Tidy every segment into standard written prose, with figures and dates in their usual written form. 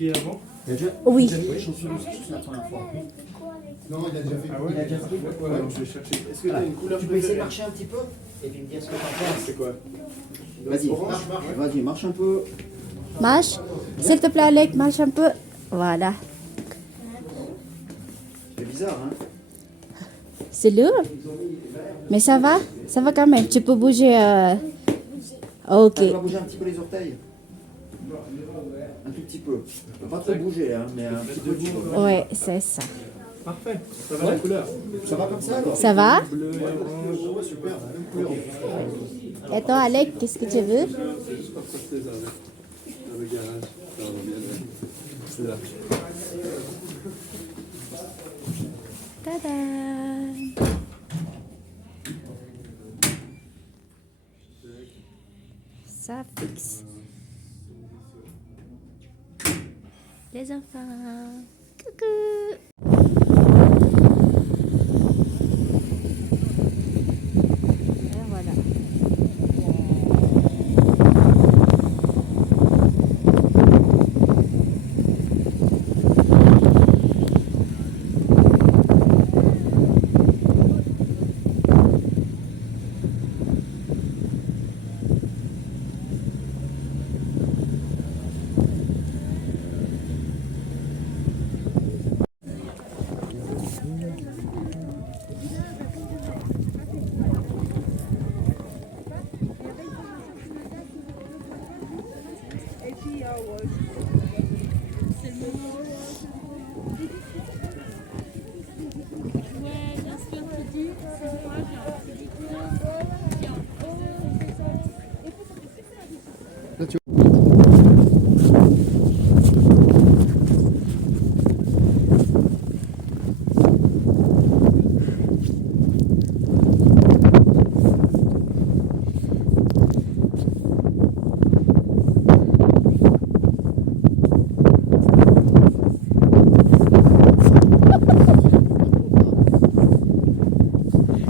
skié avant? Oui. Il a déjà mis les chaussures de ski, c'est la première fois. Non, il a déjà fait. Ah ouais? Il a déjà fait. Ouais, alors je vais chercher. Est-ce que tu as une couleur Tu peux essayer de préférée? marcher un petit peu et puis me dire ce que t'en penses. C'est quoi? Vas-y, Orange? marche. Vas-y, marche un peu. Marche. S'il te plaît, Alec, marche un peu. Voilà. C'est bizarre, hein? C'est lourd. Mais ça va. Ça va quand même. Tu peux bouger. Ok. Tu vas bouger un petit peu les orteils. Un tout petit peu. Pas trop bouger, hein, mais un petit peu. Ouais, c'est ça. Parfait. Ça va la couleur? Ça va comme ça alors? Ça va? Bleu et orange. Ouais, super, la même couleur. Et toi, Alec, qu'est-ce que tu veux? C'est juste pour passer dans le garage. Ça va bien. C'est là. Tada! Ça fixe. Les enfants. Coucou! Et voilà.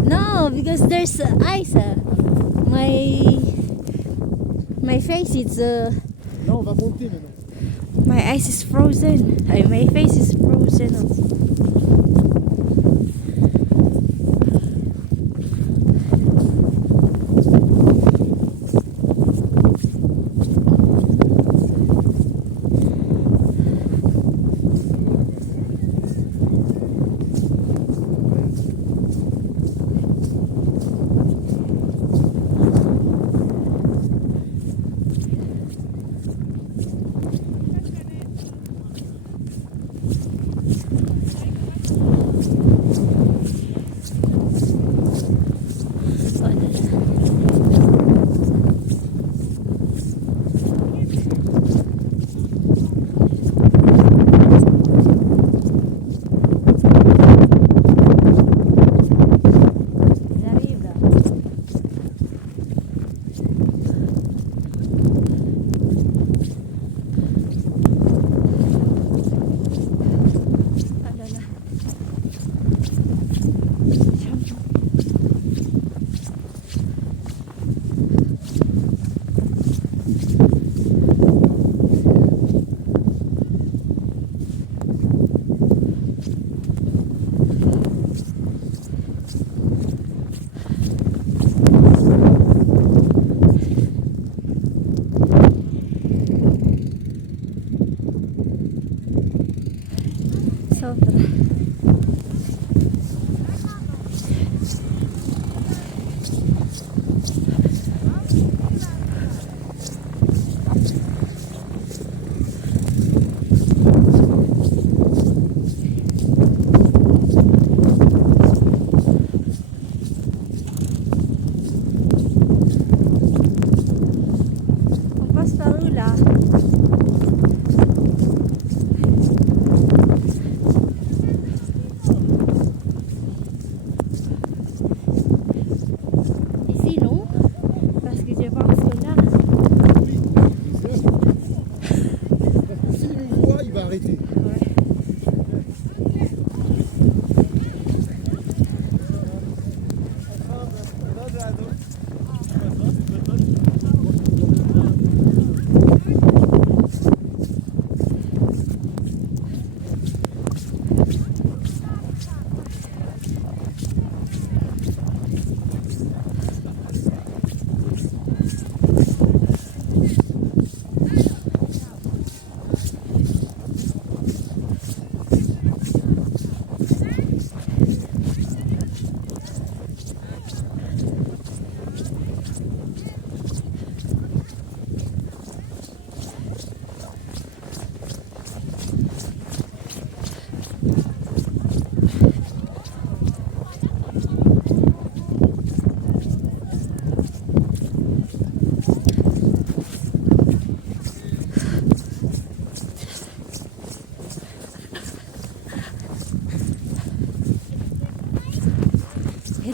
No, because there's ice. My face is Là, on va monter maintenant. my ice is frozen. My face is frozen.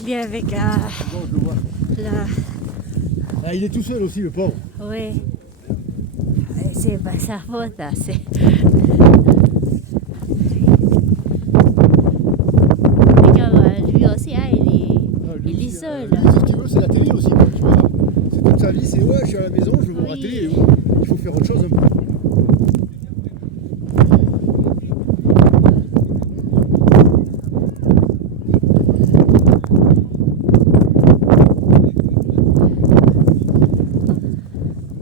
vient avec Bon, je le vois. la... Ah, il est tout seul aussi, le pauvre. Oui. C'est pas sa faute, hein, c'est... Regarde, lui aussi, hein, Ah, lui il est aussi, seul. lui, ce qu'il veut, c'est la télé aussi, quoi, tu vois. C'est toute sa vie, c'est ouais, je suis à la maison, je veux voir la Oui. télé. Et ouais, il faut faire autre chose un peu.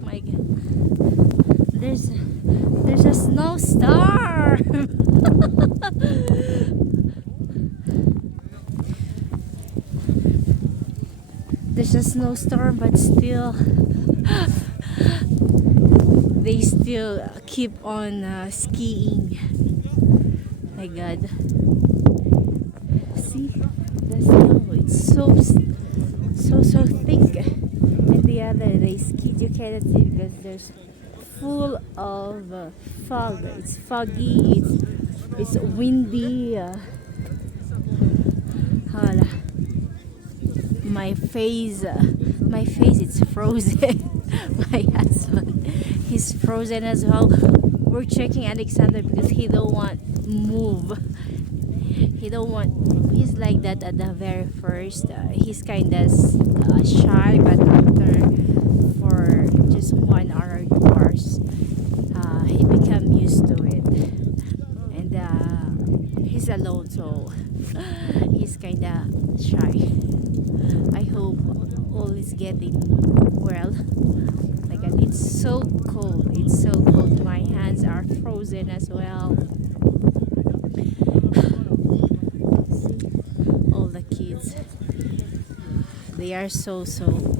My God. There's a snowstorm. There's a snowstorm, but still, they still keep on skiing. My God. See the snow. It's so thick. And the other they skied. You cannot see because there's full of fog. It's foggy. It's windy. Hala. My face it's frozen. My husband, he's frozen as well. We're checking Alexander because he don't want move. He's like that at the very first. He's kind of shy, but after for just 1 hour or 2 hours, he become used to it. And he's alone, so he's kind of shy. I hope all is getting well. Like, it's so cold. It's so cold. My hands are frozen as well. All the kids, they are so strong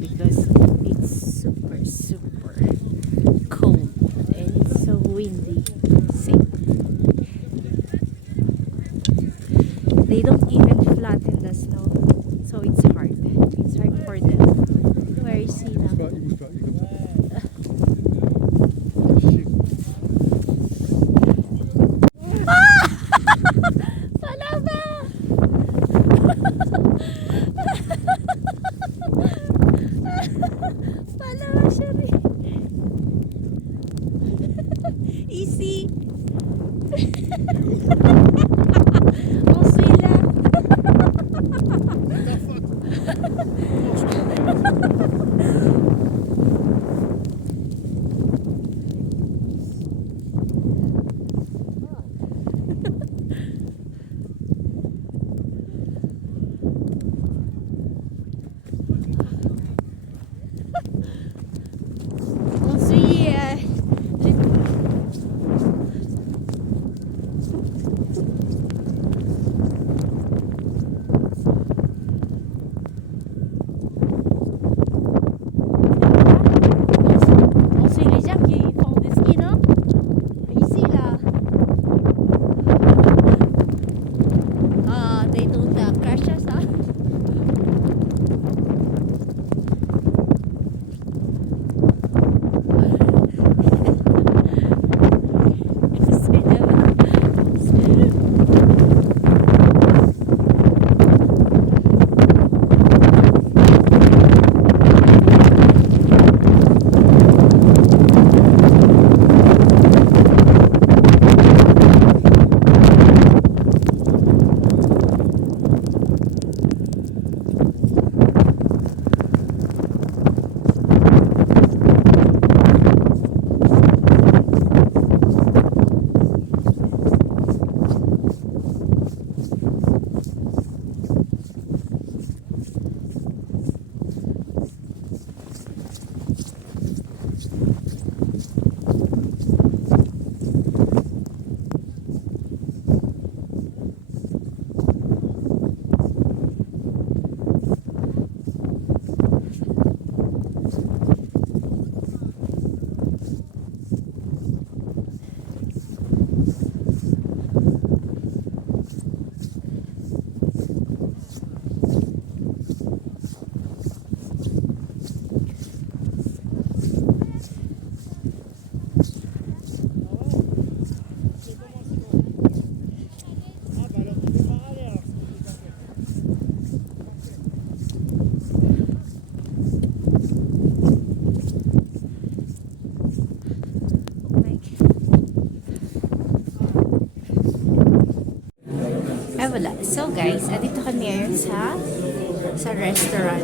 because it's super cold and it's so windy. See, they don't even flatten the snow, so it's hard for them. Where is he now? Il bouge pas, il est comme ça. Palawa siya rin. Easy. On suit là. On suit wala. So guys, andito kami ngayon sa restaurant.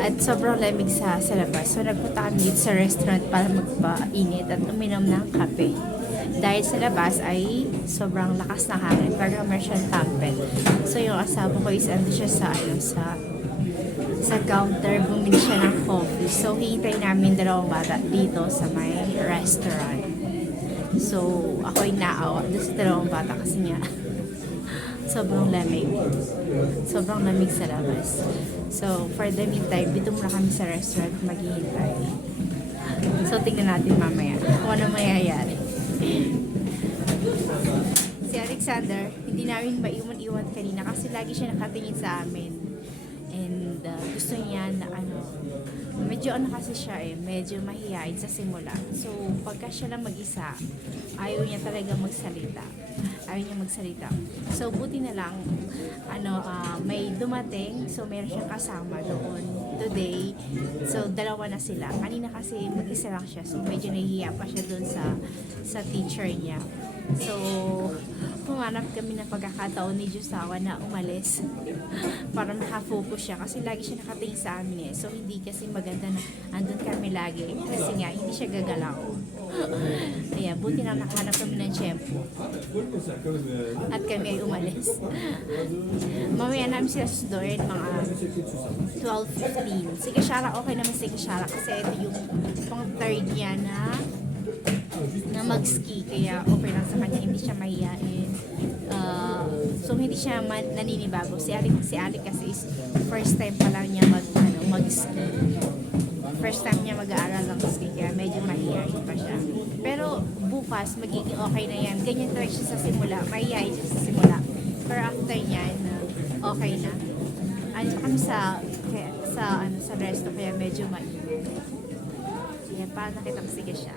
At sobrang lamig sa labas. So nagpunta kami dito sa restaurant para magpainit at uminom ng kape. Dahil sa labas ay sobrang lakas ng hangin. Parang meron siyang tampet. So yung asawa ko is ando siya sa counter, bumili siya ng coffee. So hihintay namin dalawang bata dito sa may restaurant. So ako'y naawa doon sa dalawang bata kasi nga sobrang lamig. Sobrang lamig sa labas. So, for the meantime, dito muna kami sa restaurant maghihintay. So, tingnan natin mamaya kung ano mangyayari. Si Alexander, hindi namin maiwan-iwan kanina kasi lagi siya nakatingin sa amin. And gusto niya na medyo kasi siya medyo mahihain sa simula. So, pagka siya lang mag-isa, ayaw niya talaga magsalita. So, buti na lang, may dumating, so meron siyang kasama doon today. So, dalawa na sila. Kanina kasi mag-isa lang siya, so medyo nahihiya pa siya doon sa teacher niya. So, humanap kami ng pagkakataon ni Jusawa na umalis para nakafocus siya kasi lagi siya nakatingin sa amin So, hindi kasi maganda na andun kami lagi kasi nga, hindi siya gagalaw. Kaya, buti na nakahanap kami ng tiyempo. At kami ay umalis. Mamaya namin sila susunduin mga 12:15. Si Kashara, okay naman si Kashara kasi ito yung pang third niya na mag-ski. Kaya okay lang sa kanya, hindi siya mahihain. So hindi siya naninibago. Si Ali kasi is first time pa lang niya mag-ski. First time niya mag-aaral ng ski, kaya medyo mahihain pa siya. Pero bukas, magiging okay na yan. Ganyan talaga siya sa simula. Mahihain siya sa simula. Pero after niyan, okay na. Ano kami sa resto, kaya medyo mainit. Kaya parang nakita ko sige siya.